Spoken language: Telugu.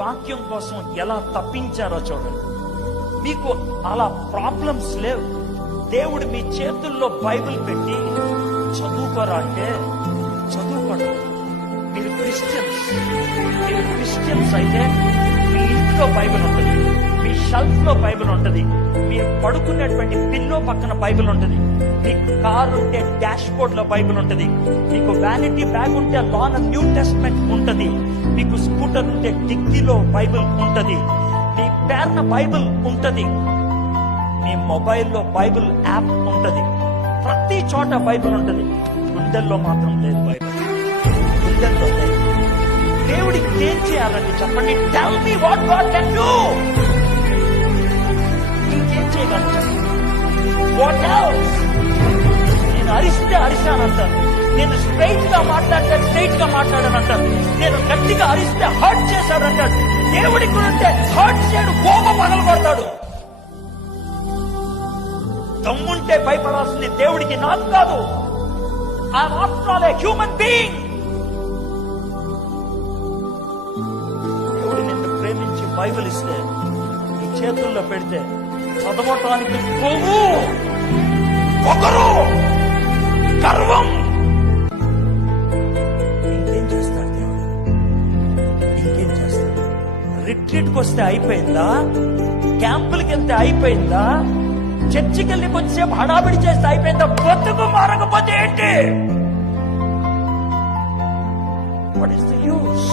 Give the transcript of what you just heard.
వాక్యం కోసం ఎలా తప్పించారో చూడండి. మీకు అలా ప్రాబ్లమ్స్ లేవు. దేవుడు మీ చేతుల్లో బైబిల్ పెట్టి చదువుకోరా అంటే చదువుకోండి. మీరు క్రిస్టియన్స్ అయితే మీ ఇంట్లో బైబిల్ ఉంటుంది, మీ షెల్ఫ్ లో బైబిల్ ఉంటుంది, మీరు పడుకునేటువంటి పిల్లో పక్కన బైబిల్ ఉంటుంది, మీకు కార్ ఉంటే డాష్ బోర్డ్ లో బైబిల్ ఉంటుంది, మీకు వ్యానిటీ బ్యాగ్ ఉంటే లోన న్యూ టెస్ట్మెంట్ ఉంటుంది, మీకు స్కూటర్ ఉంటే డిక్కీలో బైబిల్ ఉంటుంది, మీ పేరున బైబిల్ ఉంటుంది, మీ మొబైల్లో బైబిల్ యాప్ ఉంటుంది, ప్రతి చోట బైబిల్ ఉంటుంది. గుండెల్లో మాత్రం లేదు బైబిల్. గుండెల్లో లేదు. దేవుడికి ఏం చేయాలండి చెప్పండి? Tell me what God can do. ఇంకేం చేయగలను? What else? నేను అరిస్తే అరిశానంటారు, నేను స్ట్రైట్ గా మాట్లాడితే స్ట్రైట్ గా మాట్లాడానంటారు, నేను గట్టిగా అరిస్తే హర్ట్ చేశాడంటాడు. దేవుడికి ఉంటే హర్ట్ చేయడు, కోపం పగలగొడతాడు. దమ్ముంటే భయపడాల్సింది దేవుడికి, నాకు కాదు. I'm after all a human being. దేవుడు నిన్ను ప్రేమించి బైబిల్ ఇస్తే నీ చేతుల్లో పెడితే చదవటానికి కొవ్వు, పొగరు, గర్వం, ఇంకేం చేస్తాడు దేవుడు? ఇంకేం చేస్తాడు? రిట్రీట్కి వస్తే అయిపోయిందా? క్యాంపులకి వెళ్తే అయిపోయిందా? చర్చికి వెళ్ళి కొంచెంసేపు హడావిడి చేస్తే అయిపోయిందా? బతుకు మారకపోతే ఏంటి? What is the use?